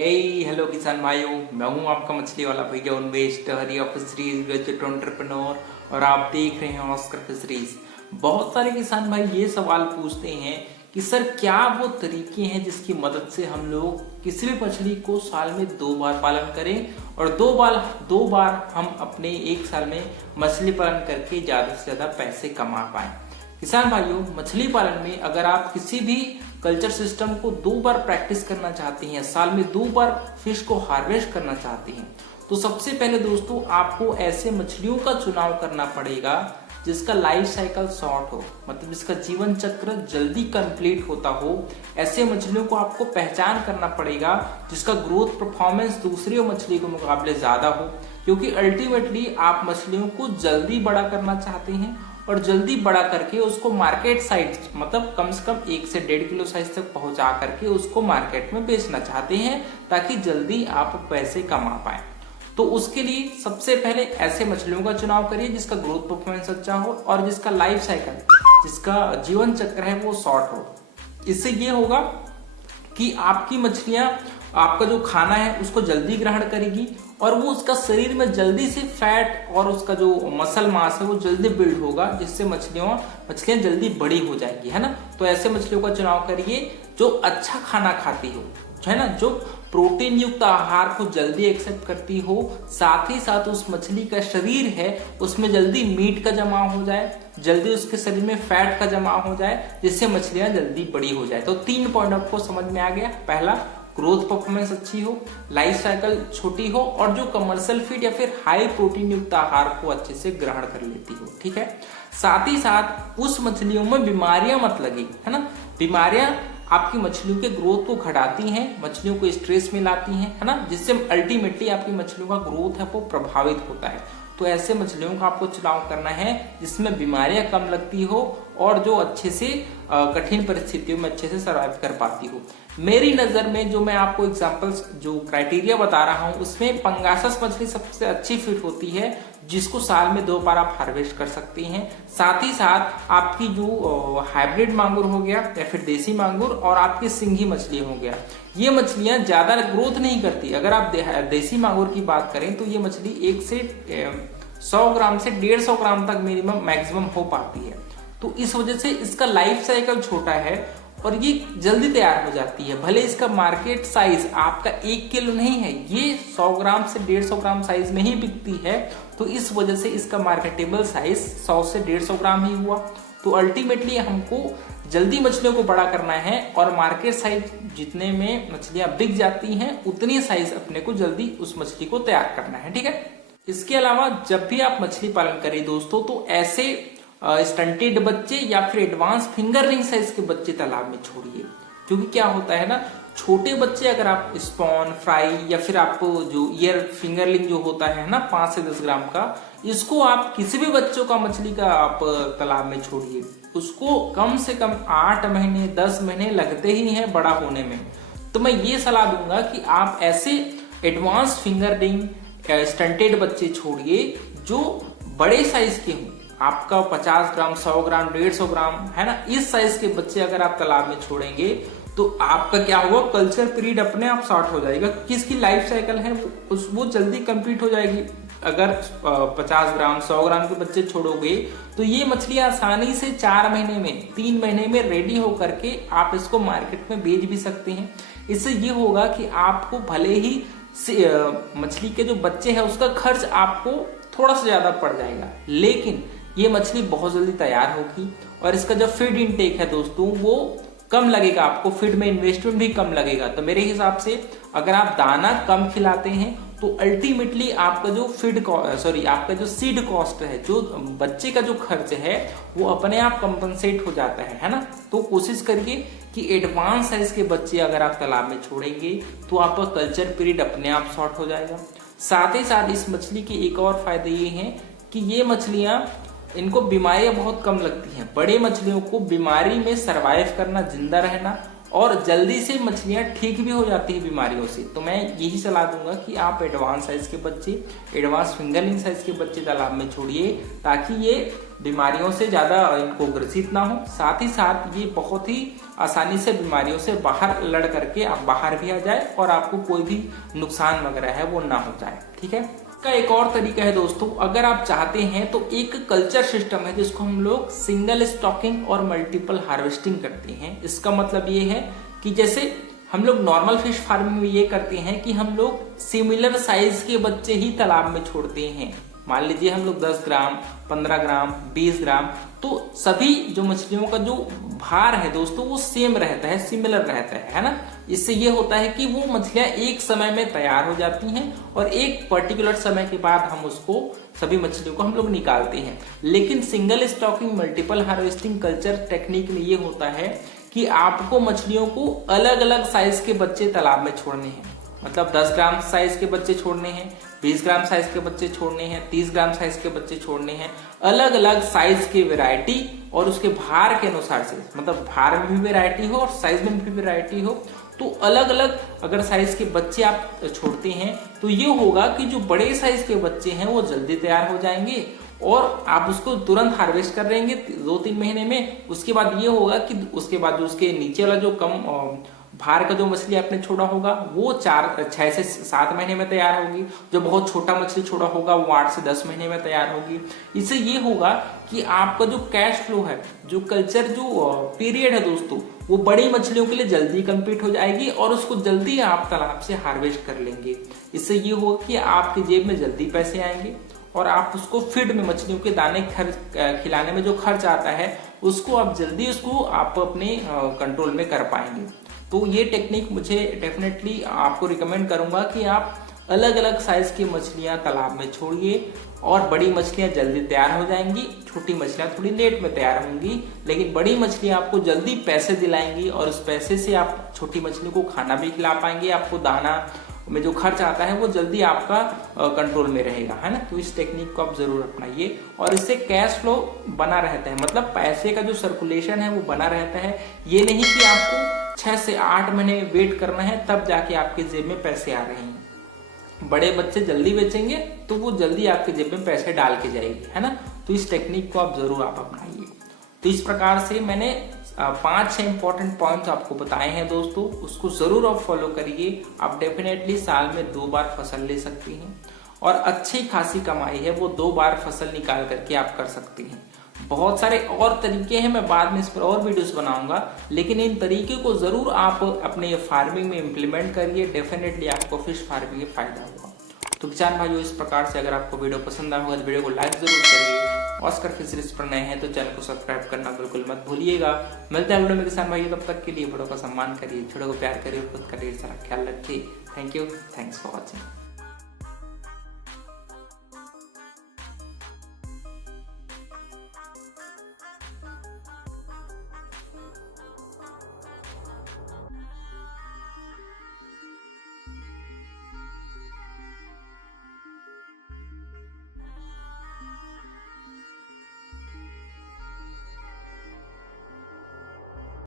Hello किसान भाइयों, मैं हूं आपका मछली वाला भैया Unmesh Tahri of fisheries graduate entrepreneur और आप देख रहे हैं ऑस्कर फिशरीज। बहुत सारे किसान भाई ये सवाल पूछते हैं कि सर क्या वो तरीके हैं जिसकी मदद से हम लोग किसी भी मछली को साल में 2 बार पालन करें और दो बार हम अपने एक साल में मछली पालन करके ज्यादा से ज्यादा पैसे कमा पाए। किसान भाइयों, मछली पालन में अगर आप किसी भी कल्चर सिस्टम को 2 बार प्रैक्टिस करना चाहते हैं, साल में 2 बार फिश को हार्वेस्ट करना चाहते हैं, तो सबसे पहले दोस्तों आपको ऐसे मछलियों का चुनाव करना पड़ेगा जिसका लाइफ साइकिल शॉर्ट हो, मतलब जिसका जीवन चक्र जल्दी कंप्लीट होता हो। ऐसे मछलियों को आपको पहचान करना पड़ेगा जिसका ग्रोथ परफॉर्मेंस दूसरी मछली के मुकाबले ज्यादा हो, क्योंकि अल्टीमेटली आप मछलियों को जल्दी बड़ा करना चाहते हैं और जल्दी बड़ा करके उसको मार्केट साइज, मतलब कम से कम 1 से 1.5 किलो साइज तक पहुंचा करके उसको मार्केट में बेचना चाहते हैं ताकि जल्दी आप पैसे कमा पाए। तो उसके लिए सबसे पहले ऐसे मछलियों का चुनाव करिए जिसका ग्रोथ परफॉर्मेंस अच्छा हो और जिसका लाइफ साइकिल, जिसका जीवन चक्र है वो शॉर्ट हो। इससे ये होगा कि आपकी मछलियां आपका जो खाना है उसको जल्दी ग्रहण करेगी और वो उसका शरीर में जल्दी से फैट और उसका जो मसल मास है वो जल्दी बिल्ड होगा, जिससे मछलियां जल्दी बड़ी हो जाएगी, है ना। तो ऐसे मछलियों का चुनाव करिए जो अच्छा खाना खाती हो, है ना, जो प्रोटीन युक्त आहार को जल्दी एक्सेप्ट करती हो, साथ ही साथ उस मछली का शरीर है उसमें जल्दी मीट का जमा हो जाए, जल्दी उसके शरीर में फैट का जमा हो जाए, जिससे मछलियां जल्दी बड़ी हो जाए। तो 3 पॉइंट आपको समझ में आ गया। पहला, ग्रोथ परफॉर्मेंस अच्छी हो, लाइफ साइकिल छोटी हो और जो कमर्शियल फीड या फिर हाई प्रोटीन युक्त आहार को अच्छे से ग्रहण कर लेती हो, ठीक है। साथ ही साथ उस मछलियों में बीमारियां मत लगे, है ना। बीमारियां आपकी मछलियों के ग्रोथ को घटाती हैं, मछलियों को स्ट्रेस में लाती हैं, है ना, जिससे अल्टीमेटली आपकी मछलियों का ग्रोथ है वो प्रभावित होता है। तो ऐसे मछलियों का आपको चुनाव करना है जिसमें बीमारियां कम लगती हो और जो अच्छे से कठिन परिस्थितियों में अच्छे से सर्वाइव कर पाती हो। मेरी नजर में जो मैं आपको एग्जांपल्स, जो क्राइटेरिया बता रहा हूं, उसमें पंगासस मछली सबसे अच्छी फिट होती है जिसको साल में 2 बार आप हार्वेस्ट कर सकते हैं। साथ ही साथ आपकी जो हाइब्रिड मांगुर हो गया या फिर देसी मांगुर और आपकी सिंघी मछली हो गया, ये मछलियां ज्यादा ग्रोथ नहीं करती। अगर आप देसी मांगुर की बात करें तो ये मछली 1 से 100 ग्राम से 150 ग्राम तक मिनिमम मैक्सिमम हो पाती है। तो इस वजह से इसका लाइफ साइकिल छोटा है और ये जल्दी तैयार हो जाती है। भले इसका मार्केट साइज आपका 1 किलो नहीं है, ये 100 ग्राम से 150 ग्राम साइज में ही बिकती है, तो इस वजह से इसका मार्केटेबल साइज 100 से 150 ग्राम ही हुआ। तो अल्टीमेटली हमको जल्दी मछलियों को बड़ा करना है और मार्केट साइज जितने में मछलियां बिक जाती हैं उतनी साइज अपने को जल्दी उस मछली को तैयार करना है, ठीक है। इसके अलावा जब भी आप मछली पालन करें दोस्तों, तो ऐसे स्टंटेड बच्चे या फिर एडवांस फिंगरलिंग साइज के बच्चे तालाब में छोड़िए, क्योंकि क्या होता है ना, छोटे बच्चे अगर आप स्पॉन फ्राई या फिर आप जो ईयर फिंगरलिंग जो होता है ना 5 से 10 ग्राम का, इसको आप किसी भी बच्चों का मछली का आप तालाब में छोड़िए, उसको कम से कम 8 महीने 10 महीने लगते ही हैं बड़ा होने में। तो मैं ये सलाह दूंगा कि आप ऐसे एडवांस फिंगरलिंग स्टंटेड बच्चे छोड़िए जो बड़े साइज के हों। आपका 50 ग्राम 100 ग्राम 150 ग्राम, है ना, इस साइज के बच्चे अगर आप तालाब में छोड़ेंगे तो आपका क्या होगा, कल्चर पीरियड अपने आप शॉर्ट हो जाएगा, किसकी लाइफ साइकिल है वो जल्दी कंप्लीट हो जाएगी। अगर 50 ग्राम 100 ग्राम के बच्चे छोड़ोगे तो ये मछलियां आसानी से 4 महीने में 3 महीने में रेडी होकर के आप इसको मार्केट में बेच भी सकते हैं। इससे ये होगा कि आपको भले ही मछली के जो बच्चे हैं उसका खर्च आपको थोड़ा सा ज्यादा पड़ जाएगा, लेकिन ये मछली बहुत जल्दी तैयार होगी और इसका जो फीड इनटेक है दोस्तों वो कम लगेगा, आपको फीड में इन्वेस्टमेंट भी कम लगेगा। तो मेरे हिसाब से अगर आप दाना कम खिलाते हैं तो अल्टीमेटली आपका जो आपका जो सीड कॉस्ट है, जो बच्चे का जो खर्च है वो अपने आप कंपनसेट हो जाता है ना। तो कोशिश करिए कि एडवांस साइज के बच्चे अगर आप तालाब में छोड़ेंगे तो आपका कल्चर पीरियड अपने आप शॉर्ट हो जाएगा। साथ ही साथ इस मछली के एक और फायदे ये हैं कि ये मछलियां, इनको बीमारियां बहुत कम लगती हैं। बड़े मछलियों को बीमारी में सरवाइव करना, जिंदा रहना और जल्दी से मछलियां ठीक भी हो जाती है बीमारियों से। तो मैं यही सलाह दूंगा कि आप एडवांस साइज के बच्चे, एडवांस फिंगरलिंग साइज के बच्चे तालाब में छोड़िए, ताकि ये बीमारियों से ज़्यादा इनको ग्रसित ना हो। साथ ही साथ ये बहुत ही आसानी से बीमारियों से बाहर लड़ करके आप बाहर भी आ जाए और आपको कोई भी नुकसान वगैरह है वो ना हो जाए। ठीक है। इसका एक और तरीका है दोस्तों, अगर आप चाहते हैं तो एक कल्चर सिस्टम है जिसको हम लोग सिंगल स्टॉकिंग और मल्टीपल हार्वेस्टिंग करते हैं। इसका मतलब ये है कि जैसे हम लोग नॉर्मल फिश फार्मिंग में ये करते हैं कि हम लोग सिमिलर साइज के बच्चे ही तालाब में छोड़ते हैं। मान लीजिए हम लोग 10 ग्राम, 15 ग्राम, 20 ग्राम, तो सभी जो मछलियों का जो भार है दोस्तों वो सेम रहता है, सिमिलर रहता है ना। इससे ये होता है कि वो मछलियां एक समय में तैयार हो जाती हैं और एक पर्टिकुलर समय के बाद हम उसको सभी मछलियों को हम लोग निकालते हैं। लेकिन single stocking multiple harvesting culture technique में ये होता है कि आपको मछलियों को अलग अलग साइज के बच्चे तालाब में छोड़ने हैं। मतलब 10 ग्राम साइज के बच्चे छोड़ने हैं, 20 ग्राम साइज के बच्चे छोड़ने हैं, 30 ग्राम साइज के बच्चे छोड़ने हैं। अलग अलग साइज की वैरायटी और उसके भार के अनुसार से, मतलब भार में भी वैरायटी हो और साइज में भी वैरायटी हो। तो अलग अलग अगर साइज के बच्चे आप छोड़ते हैं तो ये होगा कि जो बड़े साइज के बच्चे हैं वो जल्दी तैयार हो जाएंगे और आप उसको तुरंत हार्वेस्ट कर लेंगे 2-3 महीने में। उसके बाद ये होगा कि उसके बाद जो उसके नीचे वाला जो कम भार का जो मछली आपने छोड़ा होगा वो 6 से 7 महीने में तैयार होगी। जो बहुत छोटा मछली छोड़ा होगा वो 8 से 10 महीने में तैयार होगी। इससे ये होगा कि आपका जो कैश फ्लो है, जो कल्चर जो पीरियड है दोस्तों, वो बड़ी मछलियों के लिए जल्दी कंप्लीट हो जाएगी और उसको जल्दी आप तालाब से हार्वेस्ट कर लेंगे। इससे ये होगा कि आपकी जेब में जल्दी पैसे आएंगे और आप उसको फीड में, मछलियों के दाने खिलाने में जो खर्च आता है उसको आप जल्दी आप अपने कंट्रोल में कर पाएंगे। तो ये टेक्निक मुझे डेफिनेटली आपको रिकमेंड करूंगा कि आप अलग अलग साइज की मछलियां तालाब में छोड़िए और बड़ी मछलियां जल्दी तैयार हो जाएंगी, छोटी मछलियां थोड़ी लेट में तैयार होंगी। लेकिन बड़ी मछलियां आपको जल्दी पैसे दिलाएंगी और उस पैसे से आप छोटी मछली को खाना भी खिला पाएंगे। आपको दाना में जो खर्च आता है वो जल्दी आपका कंट्रोल में रहेगा, है ना। तो इस टेक्निक को आप जरूर अपनाइए और इससे कैश फ्लो बना रहता है, मतलब पैसे का जो सर्कुलेशन है वो बना रहता है। ये नहीं कि आपको 6 से 8 महीने वेट करना है तब जाके आपके जेब में पैसे आ रहे हैं। बड़े बच्चे जल्दी बेचेंगे तो वो जल्दी आपके जेब में पैसे डाल के जाएगी, है ना। तो इस टेक्निक को आप जरूर अपनाइए। तो इस प्रकार से मैंने 5-6 इंपॉर्टेंट पॉइंट्स आपको बताए हैं दोस्तों, उसको जरूर आप फॉलो करिए। आप डेफिनेटली साल में 2 बार फसल ले सकती हैं और अच्छी खासी कमाई है वो 2 बार फसल निकाल करके आप कर सकती हैं। बहुत सारे और तरीके हैं, मैं बाद में इस पर और वीडियोस बनाऊंगा, लेकिन इन तरीके को जरूर आप अपने फार्मिंग में इम्प्लीमेंट करिए। डेफिनेटली आपको फिश फार्मिंग में फायदा होगा। तो किसान भाइयों, इस प्रकार से अगर आपको वीडियो पसंद आया होगा तो वीडियो को लाइक जरूर करिए। ऑस्कर फिशरीज पर नए हैं तो चैनल को सब्सक्राइब करना बिल्कुल मत भूलिएगा। मिलते हैं वीडियो में किसान भाइयों, तब तक के लिए बड़ों का सम्मान करिए, छोटों को प्यार करिए, खुद का ढेर सारा ख्याल रखिए। Thank you, thanks for watching.